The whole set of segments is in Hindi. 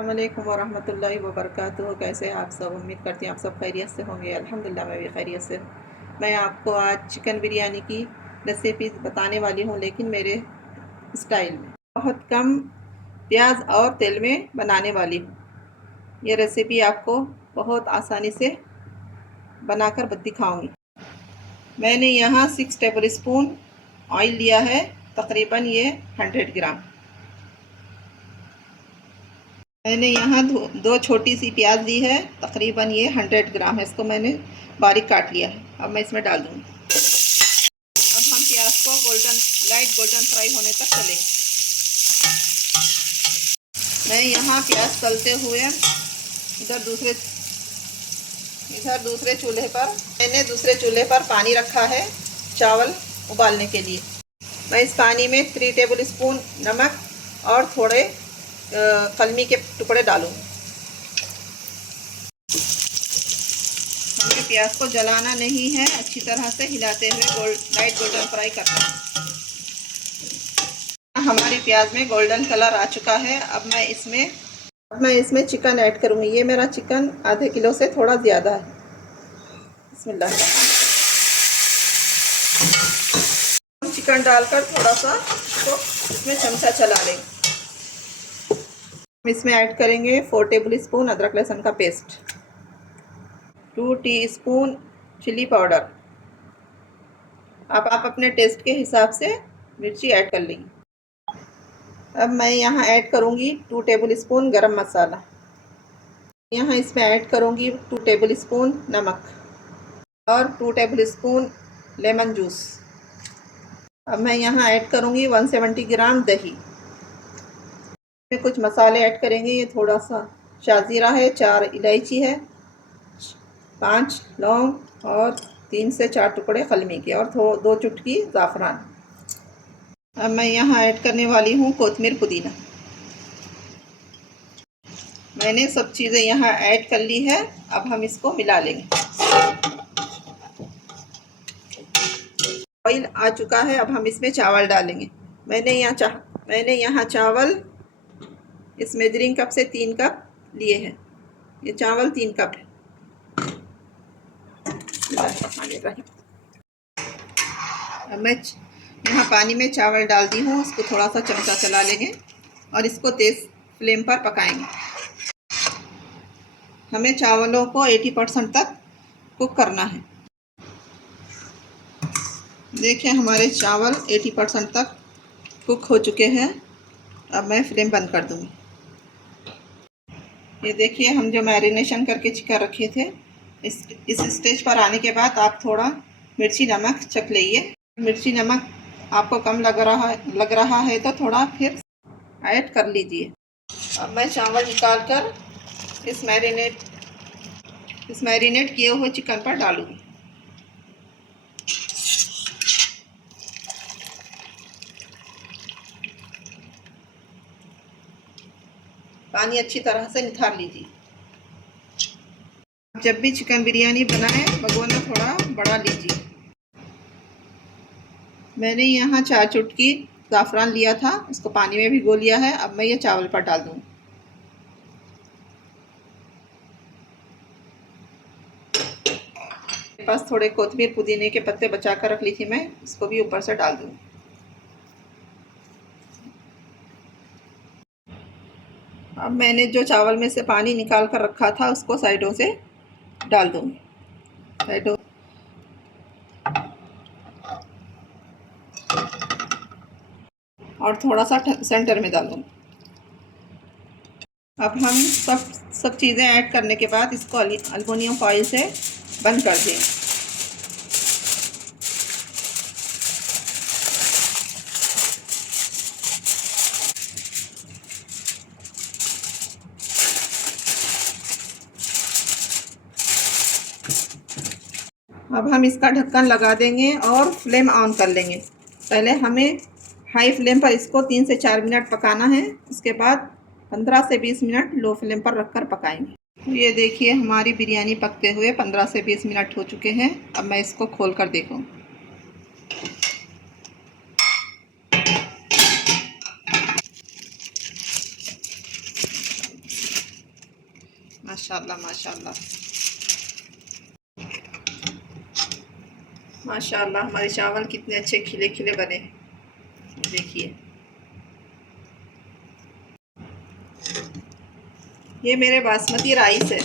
अस्सलामुअलैकुम वरहमतुल्लाहि वबरकातुहू। कैसे हैं आप सब? उम्मीद करती हूँ आप सब खैरियत से होंगे। अल्हम्दुलिल्लाह मैं भी खैरियत से हूँ। मैं आपको आज चिकन बिरयानी की रेसिपी बताने वाली हूँ, लेकिन मेरे स्टाइल में बहुत कम प्याज और तेल में बनाने वाली हूँ। ये रेसिपी आपको बहुत आसानी से बनाकर दिखाऊँगी। मैंने यहाँ 6 टेबल स्पून ऑयल लिया है, तकरीबन ये 100 ग्राम। मैंने यहाँ दो छोटी सी प्याज ली है, तकरीबन ये 100 ग्राम है। इसको मैंने बारीक काट लिया है। अब मैं इसमें डाल दूँगी। अब हम प्याज को लाइट गोल्डन फ्राई होने तक तलेंगे। मैं यहाँ प्याज तलते हुए इधर दूसरे चूल्हे पर मैंने दूसरे चूल्हे पर पानी रखा है चावल उबालने के लिए। मैं इस पानी में 3 टेबल स्पून नमक और थोड़े कलमी के टुकड़े डालूँगी। हमें प्याज को जलाना नहीं है, अच्छी तरह से हिलाते हुए लाइट गोल्डन फ्राई करना है। हमारी प्याज में गोल्डन कलर आ चुका है। अब मैं इसमें चिकन ऐड करूँगी। ये मेरा चिकन आधे किलो से थोड़ा ज़्यादा है। बिस्मिल्लाह। चिकन डालकर थोड़ा सा इसको इसमें चमचा चला लेंगे। हम इसमें ऐड करेंगे 4 टेबल स्पून अदरक लहसुन का पेस्ट, 2 टीस्पून चिली पाउडर। आप अपने टेस्ट के हिसाब से मिर्ची ऐड कर लेंगे। अब मैं यहाँ ऐड करूँगी 2 टेबल स्पून गरम मसाला। यहाँ इसमें ऐड करूँगी 2 टेबल स्पून नमक और 2 टेबल स्पून लेमन जूस। अब मैं यहाँ ऐड करूँगी 170 ग्राम दही। में कुछ मसाले ऐड करेंगे। ये थोड़ा सा शाज़ीरा है, 4 इलायची है, 5 लौंग और 3 से 4 टुकड़े कलमी के और 2 चुटकी ज़ाफ़रान। अब मैं यहाँ ऐड करने वाली हूँ कोतमीर पुदीना। मैंने सब चीज़ें यहाँ ऐड कर ली है। अब हम इसको मिला लेंगे। ऑयल आ चुका है। अब हम इसमें चावल डालेंगे। मैंने यहाँ चावल इस मेजरिंग कप से 3 कप लिए हैं। ये चावल 3 कप है। अब मैं यहाँ पानी में चावल डाल दी हूँ। इसको थोड़ा सा चमचा चला लेंगे और इसको तेज़ फ्लेम पर पकाएंगे। हमें चावलों को 80% तक कुक करना है। देखिए हमारे चावल 80% तक कुक हो चुके हैं। अब मैं फ्लेम बंद कर दूँगी। ये देखिए हम जो मैरिनेशन करके चिकन रखे थे, इस स्टेज पर आने के बाद आप थोड़ा मिर्ची नमक चख लीजिए। मिर्ची नमक आपको कम लग रहा है तो थोड़ा फिर ऐड कर लीजिए। अब मैं चावल निकाल कर इस मैरिनेट किए हुए चिकन पर डालूँगी। पानी अच्छी तरह से निथार लीजिए। जब भी चिकन बिरयानी बनाएं भगोना थोड़ा बड़ा लीजिए। मैंने यहाँ 4 चुटकी ज़ाफ़रान लिया था, इसको पानी में भिगो लिया है। अब मैं ये चावल पर डाल दूँगी। मेरे पास थोड़े कोतमीर पुदीने के पत्ते बचा कर रख ली थी मैं, इसको भी ऊपर से डाल दूँगी। अब मैंने जो चावल में से पानी निकाल कर रखा था उसको साइडों से डाल दूँगी। और थोड़ा सा सेंटर में डालूँगी। अब हम सब चीज़ें ऐड करने के बाद इसको एल्युमिनियम फॉइल से बंद कर देंगे। अब हम इसका ढक्कन लगा देंगे और फ्लेम ऑन कर लेंगे। पहले हमें हाई फ्लेम पर इसको 3 से 4 मिनट पकाना है। उसके बाद 15 से 20 मिनट लो फ्लेम पर रखकर पकाएंगे। तो ये देखिए हमारी बिरयानी पकते हुए 15 से 20 मिनट हो चुके हैं। अब मैं इसको खोल कर देखूँ। माशाल्लाह माशाल्लाह माशाल्लाह। हमारे चावल कितने अच्छे खिले खिले बने, देखिए। ये मेरे बासमती राइस है।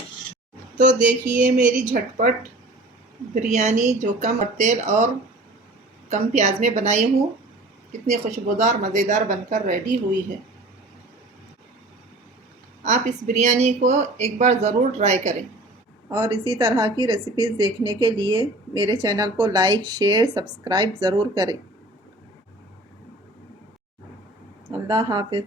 तो देखिए मेरी झटपट बिरयानी जो कम तेल और कम प्याज में बनाई हूँ, कितनी खुशबूदार मज़ेदार बनकर रेडी हुई है। आप इस बिरयानी को एक बार ज़रूर ट्राई करें और इसी तरह की रेसिपीज़ देखने के लिए मेरे चैनल को लाइक शेयर सब्सक्राइब ज़रूर करें। अल्लाह हाफ़िज़।